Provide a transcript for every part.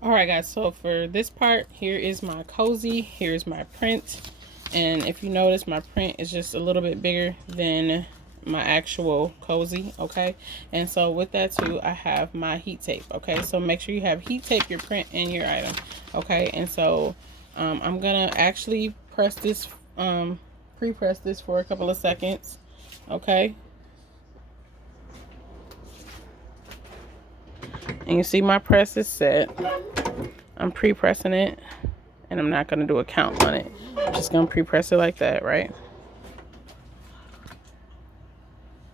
All right, guys, so for this part, here is my cozy, here's my print. And if you notice, my print is just a little bit bigger than my actual cozy, okay? And so with that too, I have my heat tape, okay? So make sure you have heat tape your print and your item, okay? And so I'm gonna actually press this, pre-press this for a couple of seconds, okay? And you see my press is set. I'm pre-pressing it, and I'm not going to do a count on it. I'm just going to pre-press it like that, right?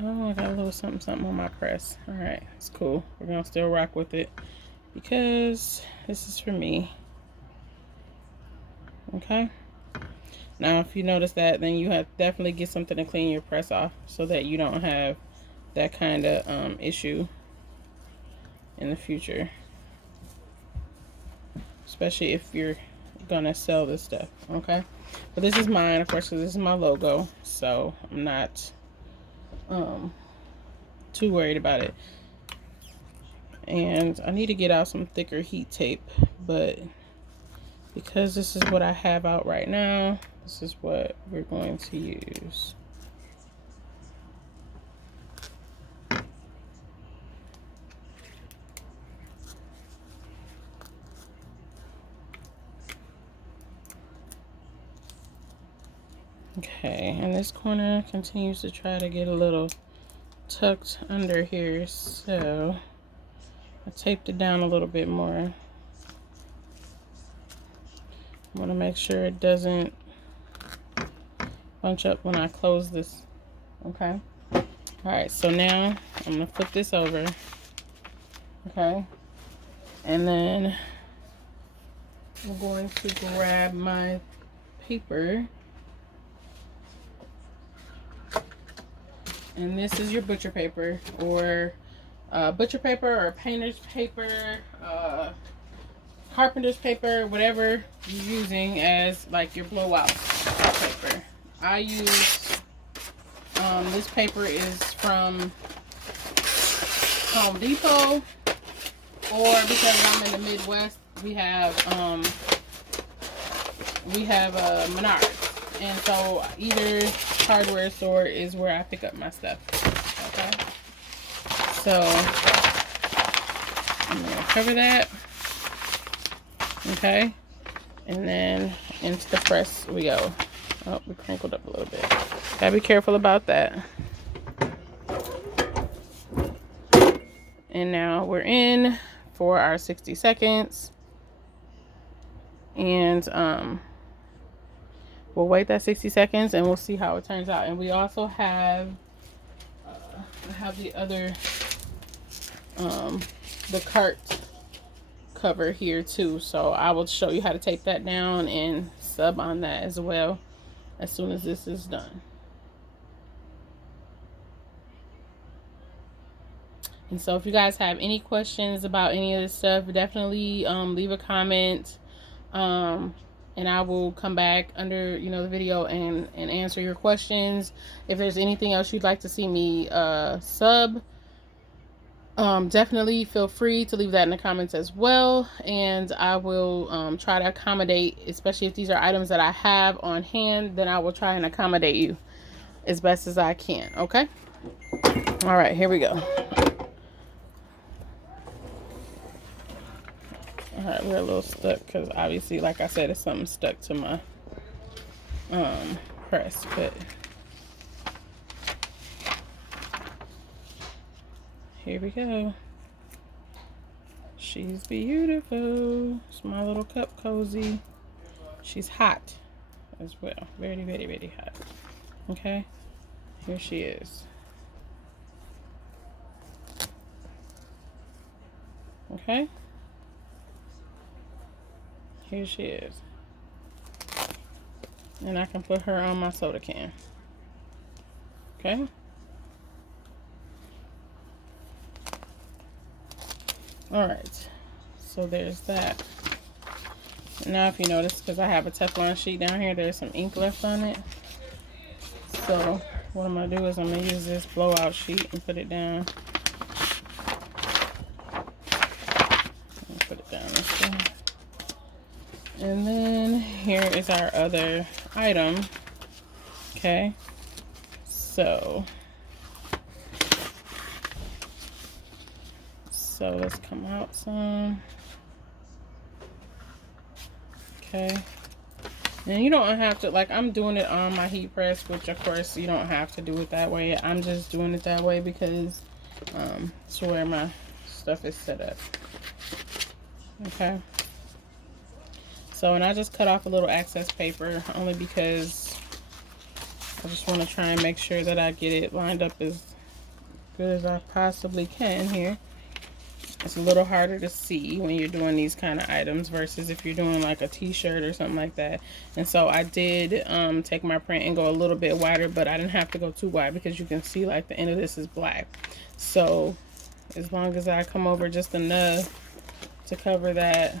Oh, I got a little something on my press. All right, it's cool. We're going to still rock with it because this is for me. Okay? Now, if you notice that, then you have to definitely get something to clean your press off so that you don't have that kind of issue in the future. Especially if you're gonna sell this stuff, okay? But this is mine, of course, because this is my logo, so I'm not too worried about it. And I need to get out some thicker heat tape, but because this is what I have out right now, this is what we're going to use. Okay, and this corner continues to try to get a little tucked under here, so I taped it down a little bit more. I want to make sure it doesn't bunch up when I close this, okay? All right, so now I'm gonna flip this over, okay? And then I'm going to grab my paper. And this is your butcher paper or painter's paper, carpenter's paper, whatever you're using as like your blowout paper. I use, this paper is from Home Depot, or because I'm in the Midwest, we have Menards. And so either hardware store is where I pick up my stuff. Okay. So I'm gonna cover that. Okay. And then into the press we go. Oh, we crinkled up a little bit. Gotta be careful about that. And now we're in for our 60 seconds. And we'll wait that 60 seconds and we'll see how it turns out. And we also have the other the cart cover here too, so I will show you how to tape that down and sub on that as well as soon as this is done. And so if you guys have any questions about any of this stuff, definitely leave a comment, and I will come back under the video and answer your questions. If there's anything else you'd like to see me sub, definitely feel free to leave that in the comments as well, and I will try to accommodate, especially if these are items that I have on hand, then I will try and accommodate you as best as I can. Okay? All right, here we go. All right, we're a little stuck because obviously, like I said, it's something stuck to my press, but here we go. She's beautiful. It's my little cup cozy. She's hot as well. Very, very, very hot. Okay, here she is. Okay. Here she is. And I can put her on my soda can. Okay. Alright. So there's that. Now if you notice, because I have a Teflon sheet down here, there's some ink left on it. So what I'm going to do is I'm going to use this blowout sheet and put it down. Put it down this way. And then here is our other item. Okay, so let's come out some. Okay, and you don't have to, like, I'm doing it on my heat press, which of course you don't have to do it that way. I'm just doing it that way because it's where my stuff is set up. Okay, so, and I just cut off a little excess paper only because I just want to try and make sure that I get it lined up as good as I possibly can here. It's a little harder to see when you're doing these kind of items versus if you're doing like a t-shirt or something like that. And so I did take my print and go a little bit wider, but I didn't have to go too wide because you can see like the end of this is black. So as long as I come over just enough to cover that,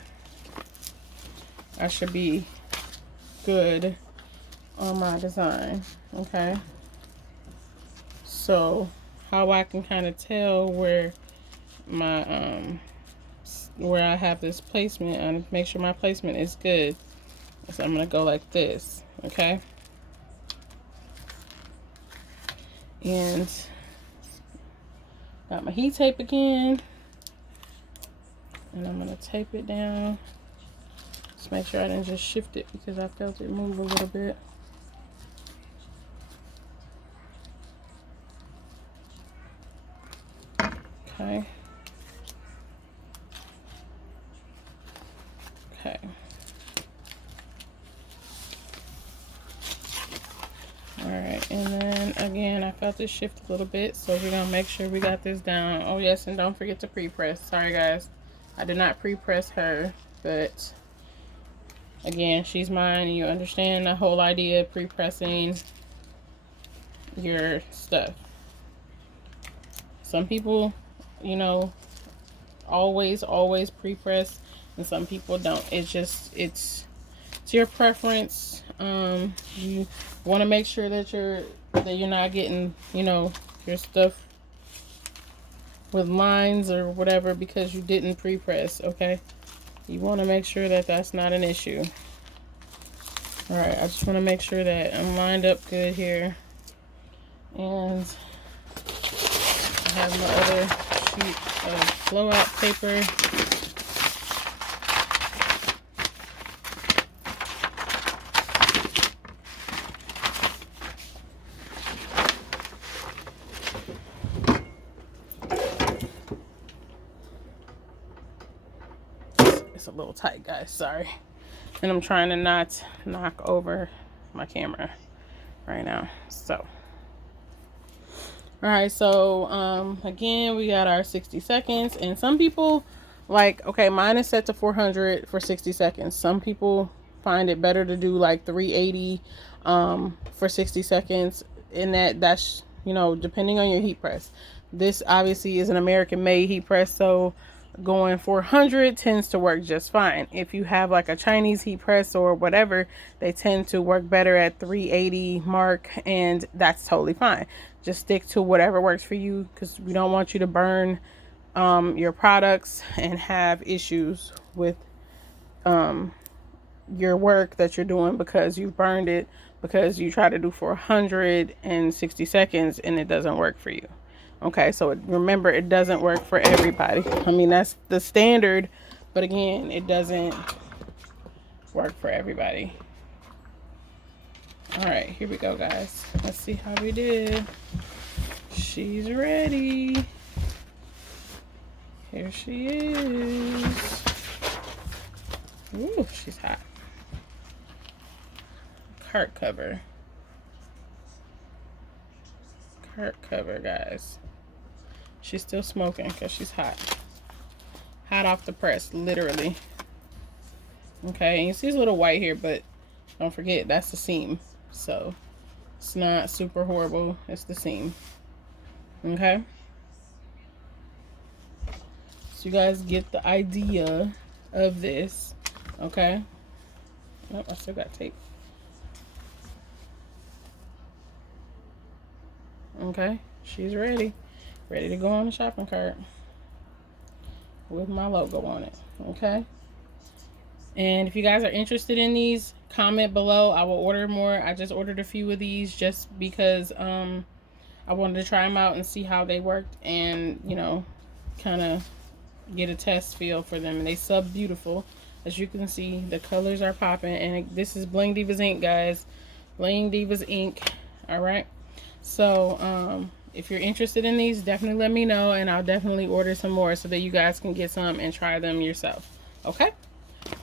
I should be good on my design. Okay, so how I can kind of tell where my where I have this placement and make sure my placement is good, so I'm gonna go like this. Okay, and got my heat tape again, and I'm gonna tape it down. Just make sure I didn't just shift it because I felt it move a little bit. Okay. Okay. Alright, and then again, I felt it shift a little bit, so we're gonna make sure we got this down. Oh yes, and don't forget to pre-press. Sorry guys, I did not pre-press her, but again, she's mine. You understand the whole idea of pre-pressing your stuff. Some people, you know, always pre-press, and some people don't. It's just, it's your preference. You want to make sure that you're not getting, you know, your stuff with lines or whatever because you didn't pre-press. Okay, you want to make sure that that's not an issue. All right, I just want to make sure that I'm lined up good here, and I have my other sheet of blowout paper. It's a little tight, guys, sorry. And I'm trying to not knock over my camera right now. So, all right, so again, we got our 60 seconds, and some people, like, okay, mine is set to 400 for 60 seconds. Some people find it better to do like 380 for 60 seconds, and that's, you know, depending on your heat press. This obviously is an American made heat press, so going 400 tends to work just fine. If you have like a Chinese heat press or whatever, they tend to work better at 380 mark, and that's totally fine. Just stick to whatever works for you, because we don't want you to burn your products and have issues with your work that you're doing because you burned it because you try to do 460 seconds and it doesn't work for you. Okay, so remember, it doesn't work for everybody. I mean, that's the standard, but again, it doesn't work for everybody. All right, here we go, guys. Let's see how we did. She's ready. Here she is. Ooh, she's hot. Cart cover. Cart cover, guys. She's still smoking because she's hot. Hot off the press, literally. Okay, and you see this little white here, but don't forget, that's the seam. So, it's not super horrible. It's the seam. Okay? So you guys get the idea of this. Okay? Nope, I still got tape. Okay, she's ready. Ready to go on the shopping cart with my logo on it. Okay, And if you guys are interested in these, comment below. I will order more. I just ordered a few of these just because I wanted to try them out and see how they worked, and you know, kind of get a test feel for them. And they sub beautiful. As you can see, the colors are popping. And this is Bling Divas ink, guys. Bling Divas ink. All right. So if you're interested in these, definitely let me know, and I'll definitely order some more so that you guys can get some and try them yourself. Okay.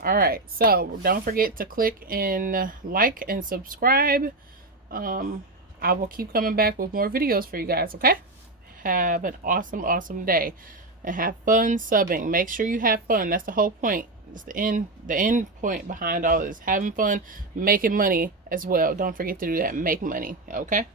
All right. So don't forget to click and like and subscribe. I will keep coming back with more videos for you guys. Okay. Have an awesome day, and have fun subbing. Make sure you have fun. That's the whole point. It's the end point behind all this. Having fun, making money as well. Don't forget to do that. Make money. Okay.